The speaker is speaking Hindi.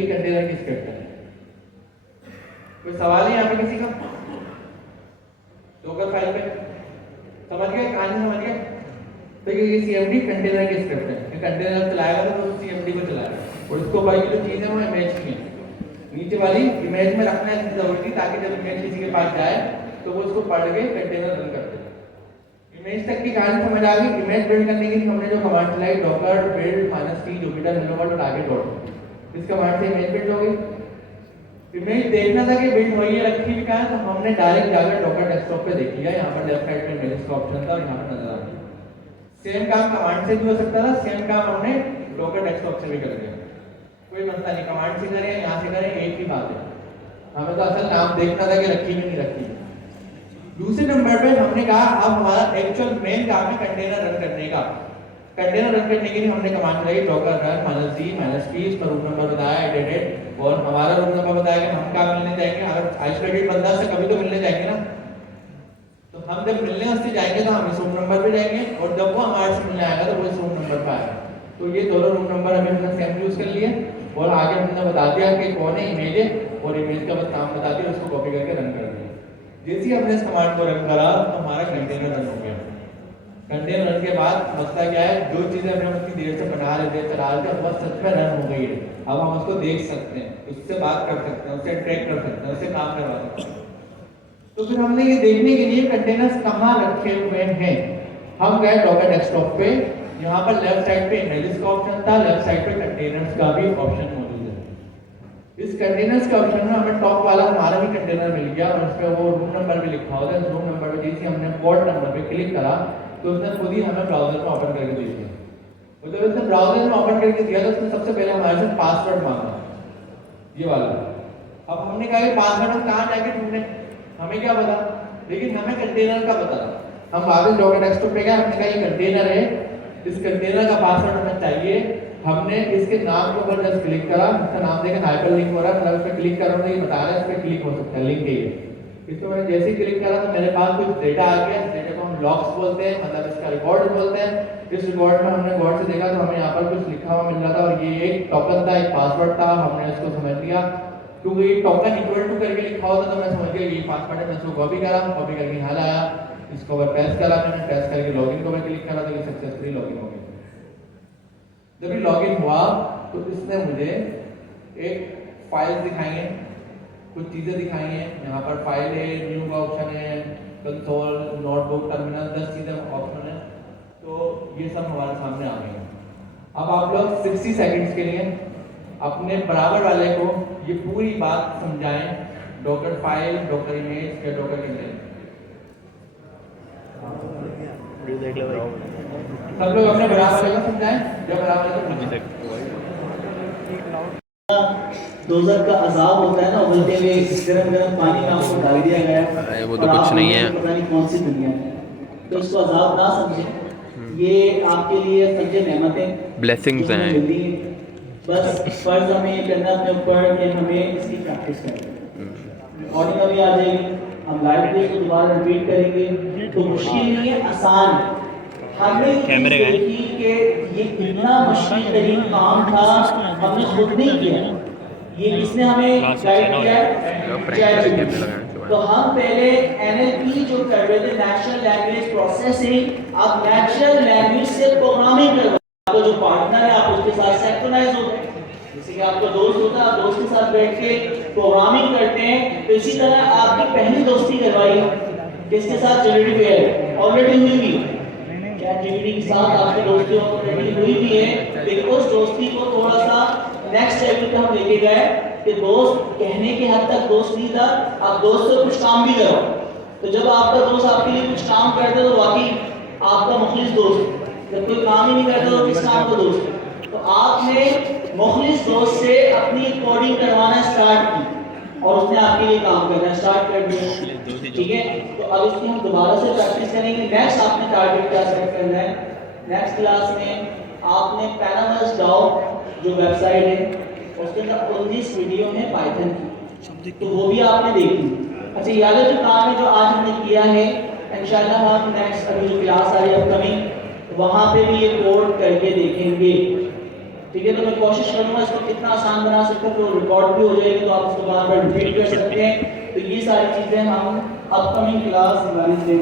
CMD कंटेनर की स्क्रिप्ट है। कोई सवाल है यहाँ पे किसी का? डॉकर फाइल पे समझ गए, कहानी समझ गए? तो ये CMD कंटेनर की स्क्रिप्ट है। ये कंटेनर चलाएगा तो CMD को चलाएगा, और इसको भाई की जो चीज़ है वो इमेज की है, नीचे वाली इमेज में रखना है जरूरी, ताकि जब इमेज किसी के पास जाए तो वो उसको पढ़ के कंटेनर रन कर दे। इमेज तक की कहानी समझ आ गई। इमेज बिल्ड करने के लिए हमने जो कमांड चलाई Docker build -t Jupiter hello world target dot, इस कमांड से इमेज बिल्ड हो गई। इमेज देखना था कि बिल्ड हुई है रखी भी कहाँ है, तो हमने डायरेक्ट जाकर डॉकर डेस्कटॉप पे देख लिया। यहाँ पर लेफ्ट साइड पे इमेजेस का ऑप्शन था और यहाँ पर नजर आ गया। सेम काम कमांड से भी हो सकता था, सेम काम हमने डॉकर डेस्कटॉप से भी कर दिया। कोई मसला नहीं, कमांड से करें यहाँ से करें एक ही बात है। हमें तो असल नाम देखना था कि रखी भी नहीं रखी। दूसरे नंबर पे हमने कहा अब हमारा एक्चुअल मेन काम है कंटेनर रन करने का। कंटेनर रन करने के लिए हमने कमांड लगाई डॉकर रन -g-p, इसका रूम नंबर बताया एडेड, और हमारा रूम नंबर बताया कि हम कहाँ मिलने जाएंगे। अगर आइसोलेटेड बंदा से कभी तो मिलने जाएंगे ना, तो हम जब मिलने उससे जाएंगे तो हम इस रूम नंबर पे जाएंगे, और जब वो हमारे से मिलने आएगा तो वो इस रूम नंबर पे आएगा। तो ये दोनों रूम नंबर अभी हमने सेम यूज कर लिए, और आगे हमने बता दिया कि कौन है इमेज है, और इमेज का बस नाम बता दिया, उसको कॉपी करके रन कर दिया। जैसे ही हमने इस कमांड को रन करा तो हमारा कंटेनर रन हो गया। कंटेनर रन के बाद मसला क्या है, जो चीजें हमने उतनी देर से बना रहे थे चला रहे थे बस सच में रन हो गई है। अब हम उसको देख सकते हैं, उससे बात कर सकते हैं, उससे ट्रैक कर सकते हैं, उससे काम करवा सकते हैं। तो फिर हमने ये देखने के लिए कंटेनर्स कहाँ रखे हुए हैं, हम गए डॉकर डेस्कटॉप पे। यहाँ पर लेफ्ट साइड पे इमेजेस का ऑप्शन था, लेफ्ट साइड पे कंटेनर्स का भी ऑप्शन मौजूद है। इस कंटेनर्स के ऑप्शन में हमें टॉप वाला हमारा भी कंटेनर मिल गया, और उसपे वो रूम नंबर भी लिखा होता है। रूम नंबर पे जैसे हमने पोर्ट नंबर पे क्लिक करा तो उसने खुद ही हमें ब्राउजर में ओपन करके दे दिया। और जब उसने ब्राउजर में ओपन करके दिया तो उसने सबसे पहले हमारे से पासवर्ड मांगा, ये वाला। अब हमने कहा कि पासवर्ड हम कहाँ जाके ढूंढने, हमें क्या पता, लेकिन हमें कंटेनर का पता। हम वापस डॉकर डेस्कटॉप पे गए, हमने कहा ये कंटेनर है, इस कंटेनर का पासवर्ड हमें चाहिए। हमने इसके नाम के ऊपर जस्ट क्लिक करा, इसका नाम देखें हाइपर लिंक हो रहा है, मतलब इस पर क्लिक कर रहा हूँ ये बता रहा है इस पर क्लिक हो सकता है, लिंक है ये। इस पर मैंने जैसे ही क्लिक करा तो मेरे पास कुछ डेटा आ गया। इस डेटा को हम लॉग्स बोलते हैं, मतलब इसका रिकॉर्ड बोलते हैं। इस रिकॉर्ड में हमने गौर से देखा तो हमें यहाँ पर कुछ लिखा हुआ मिल रहा था, और ये एक टोकन था, एक पासवर्ड था। हमने इसको समझ लिया, क्योंकि ये टोकन इक्वल टू करके लिखा होता तो मैं समझ गया ये पासवर्ड है। मैं इसको कॉपी करा, कॉपी करके यहाँ लाया, इसको ऊपर पेस्ट करा, मैंने पेस्ट करके लॉगिन को मैं क्लिक करा तो ये सक्सेसफुली लॉगिन हो गया। जब ये लॉगिन हुआ तो इसने मुझे एक फाइल दिखाई है, कुछ चीजें दिखाई हैं। यहाँ पर फाइल है, न्यू का ऑप्शन है, कंसोल, नोटबुक, टर्मिनल, 10 चीजें ऑप्शन है। तो ये सब हमारे सामने आ गए। अब आप लोग 60 सेकंड्स के लिए अपने बराबर वाले को ये पूरी बात समझाएं, डॉकर फाइल, डॉकर इमेज या डॉकर कंटेनर। सब लोग अपने बराबर वाले को समझाएं, जो बराबर वाले को दोज़ख का अज़ाब होता है ना, उबलते हुए गरम गरम पानी में आपको डाल दिया गया है, वो तो कुछ नहीं है, पता नहीं कौन सी दुनिया है। तो इसको अज़ाब ना समझें, ये आपके लिए समझे नेमतें ब्लेसिंग्स हैं। बस फर्ज हमें ये करना अपने ऊपर कि हमें इसकी प्रैक्टिस करनी। रिकॉर्डिंग अभी आ जाएगी, हम लाइव को दोबारा रिपीट करेंगे। तो मुश्किल नहीं है, आसान है। हमने देखी कि ये इतना मुश्किल तरीन काम था, हमने खुद नहीं किया, ये किसने हमें गाइड किया? तो हम पहले NLP जो कर रहे थे, नेचुरल लैंग्वेज प्रोसेसिंग, अब नेचुरल लैंग्वेज से प्रोग्रामिंग करवा। आपको जो पार्टनर है आप उसके साथ सिंक्रोनाइज हो गए, जैसे कि आपका दोस्त होता है, आप दोस्त के साथ बैठ के प्रोग्रामिंग करते हैं। तो इसी तरह आपकी पहली दोस्ती करवाई किसके साथ? जनरेटिव एआई ऑलरेडी हुई भी है, ChatGPT के साथ आपकी दोस्ती ऑलरेडी हुई भी है। लेकिन उस दोस्ती को थोड़ा सा नेक्स्ट लेवल पे हम लेके गए कि दोस्त कहने के हद तक दोस्त नहीं था, आप दोस्त से कुछ काम भी करो। तो जब आपका दोस्त आपके लिए कुछ काम करता तो वाकई आपका मुखलिस दोस्त, जब कोई काम ही नहीं करता तो किस काम का दोस्त है? तो आपने मुखलिस दोस्त से अपनी कोडिंग करवाना स्टार्ट की और उसने आपके लिए काम करना स्टार्ट कर दिया, ठीक है। तो अब इसकी हम दोबारा से प्रैक्टिस करेंगे। नेक्स्ट आपने टारगेट क्या सेट करना है? नेक्स्ट क्लास में आपने पैरामस डाओ जो वेबसाइट है उसके अंदर 19 वीडियो है पाइथन की, तो वो भी आपने देखी। अच्छा, ये वाला जो काम है जो आज हमने किया है, इंशाल्लाह हम नेक्स्ट अभी जो क्लास आ रही है अपकमिंग, वहाँ पे भी ये कोड करके देखेंगे। ठीक है, तो मैं कोशिश करूंगा इसको कितना आसान बना सकता हूं, तो रिकॉर्ड भी हो जाएगी, तो आप उसको बार बार रिपीट कर सकते हैं। तो ये सारी चीजें हम अपकमिंग क्लास वेडनेसडे